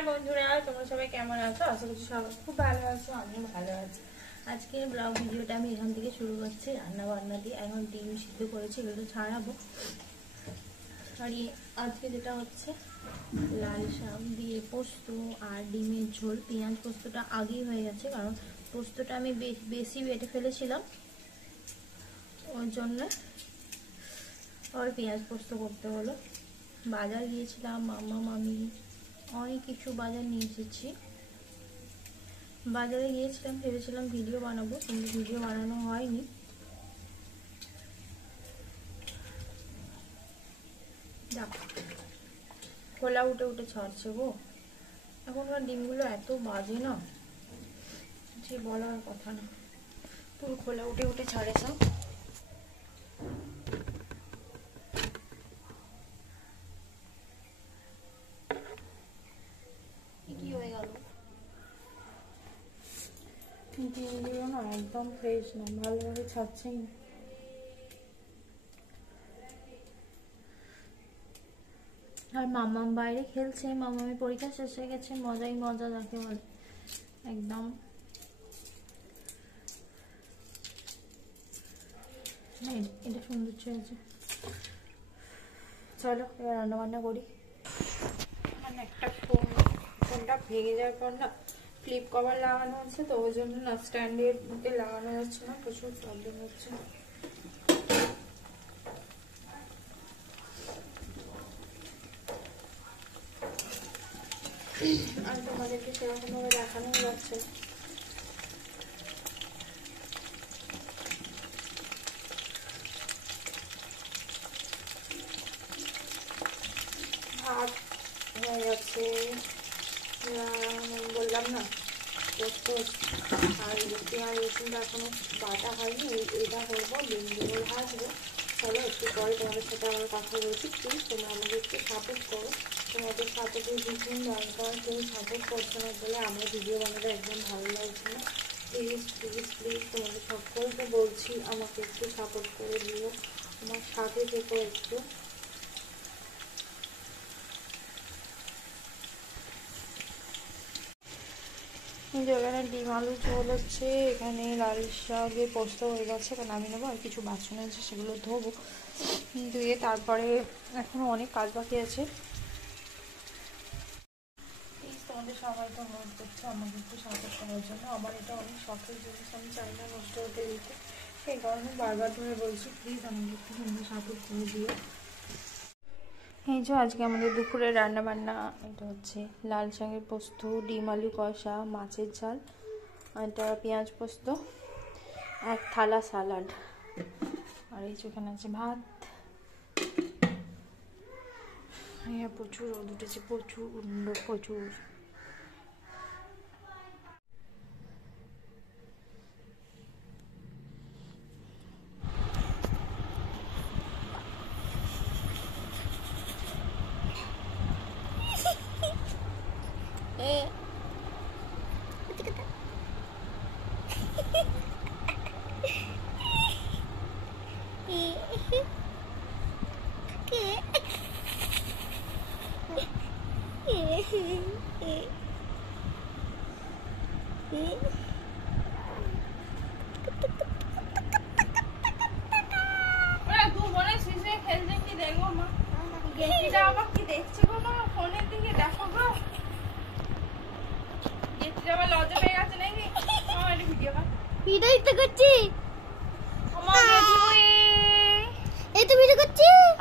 High বন্ধুরা, তোমরা সবাই কেমন আছো? আশা করছি সবাই খুব ভালো আছো, আমিও ভালো আছি। আজকে ব্লগ ভিডিওটা আমি এখান থেকে শুরু করছি রান্না বান্না দিয়ে। এখন ডিম সিদ্ধ করেছি, এগুলো ছাড়াবো। আর আজকে যেটা হচ্ছে লাল শাক দিয়ে পোস্ত আর ডিমের ঝোল। পেঁয়াজ পোস্তটা আগেই হয়ে গেছে, কারণ পোস্তটা আমি বেশি বেটে ফেলেছিলাম, ওর জন্য আবার পেঁয়াজ পোস্ত করতে হলো। বাজার গিয়েছিলাম, মামা মামি অনেক কিছু বাজার নিয়ে এসেছি। বাজারে গিয়েছিলাম, ভেবেছিলাম ভিডিও বানাবো, কিন্তু ভিডিও বানানো হয়নি। দেখ খোলা উঠে উঠে ছাড়ছে গো। এখনকার ডিমগুলো এত বাজে না, যে বলার কথা না। পুরো খোলা উঠে উঠে ছাড়ে সব। কি হয়ে গেল? ডিমগুলো না একদম ফ্রেশ না, ভালোভাবে ছাড়ছেই না। আর মামাম বাইরে খেলছে, মামামের পরীক্ষা শেষ হয়ে গেছে, মজাই মজা যাকে বলে একদম। এটা সুন্দর হয়েছে। চলো এবার রান্না বান্না করি। মানে একটা ফোনটা ভেঙে যাওয়ার পর না ফ্লিপ কভার লাগানো হচ্ছে, তো ওই জন্য না স্ট্যান্ডের মধ্যে লাগানো যাচ্ছে না, প্রচুর প্রবলেম হচ্ছে। আর তোমাদেরকে সেরকম ভাবে দেখানো যাচ্ছে না। ভাত হয়ে গেছে, বললাম না পোস্ত আর পেঁয়াজ রসুনটা এখনো বাটা হয়নি, এটা করবো, ডিমগুলো ভাজবো। চলো একটু পরে তোমাদের সাথে আমার কথা বলছি। প্লিজ তোমরা আমাকে একটু সাপোর্ট করো, তোমাদের সাপোর্টের ভীষণ দরকার। কেউ সাপোর্ট করছে না বলে আমার ভিডিও বানাতে একদম ভালো লাগছে না। প্লিজ প্লিজ প্লিজ তোমাদের সকলকে বলছি, আমাকে একটু সাপোর্ট করে দিও, আমার সাথে থেকো একটু। এখানে ডিম আলু ঝোল হচ্ছে, এখানে লাল শাকে পোস্ত হয়ে গেছে, কারণ আমি নেবো। আর কিছু বাসন আছে, সেগুলো ধোবো, ধুয়ে তারপরে এখনো অনেক কাজ বাকি আছে। তোমাদের সবাই তো অনুরোধ করছে আমাকে একটু সাপোর্ট করার জন্য। আমার এটা অনেক শখের জিনিস, আমি চাই না নষ্ট হতে দিতে, সেই কারণে বারবার ধরে বলছি প্লিজ আমাকে একটু তোমরা সাপোর্ট করে দিও। এই যে আজকে আমাদের দুপুরে রান্না বান্না, এটা হচ্ছে লাল শাকের পোস্ত, ডিম আলু কষা, মাছের ঝাল, এটা পেঁয়াজ পোস্ত, এক থালা সালাড, আর এই যেখানে আছে ভাত। হ্যাঁ প্রচুর রোদ উঠেছে, প্রচুর প্রচুর।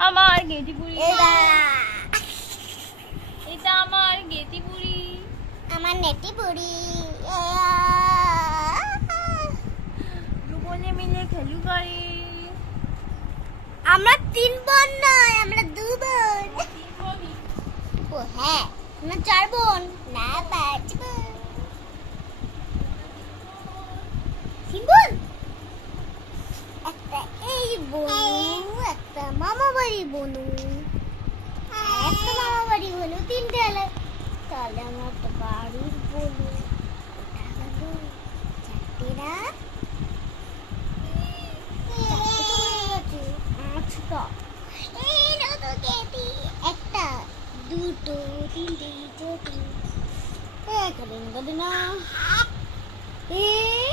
আমার গেটি বুড়ি, এটা আমার গেটি বুড়ি, আমার নেটি বুড়ি। দুবোনে মিলে খেলু করে। আমরা 3 বোন নয়, আমরা 2 বোন। ও হ্যাঁ, আমরা 4 বোন না 5 বোন। 3 বোন, একটা এই বোন, একটা মামা বাড়ি বোনু, একটা মামা বাড়ি বোনু, 3টে হলো। তাহলে আমরা একটা বাড়ির বোনু, 4টে না? 8টা। এই না তো কেটি, একটা, দুটো, তিনটে, চারটে, Kadina. Hey,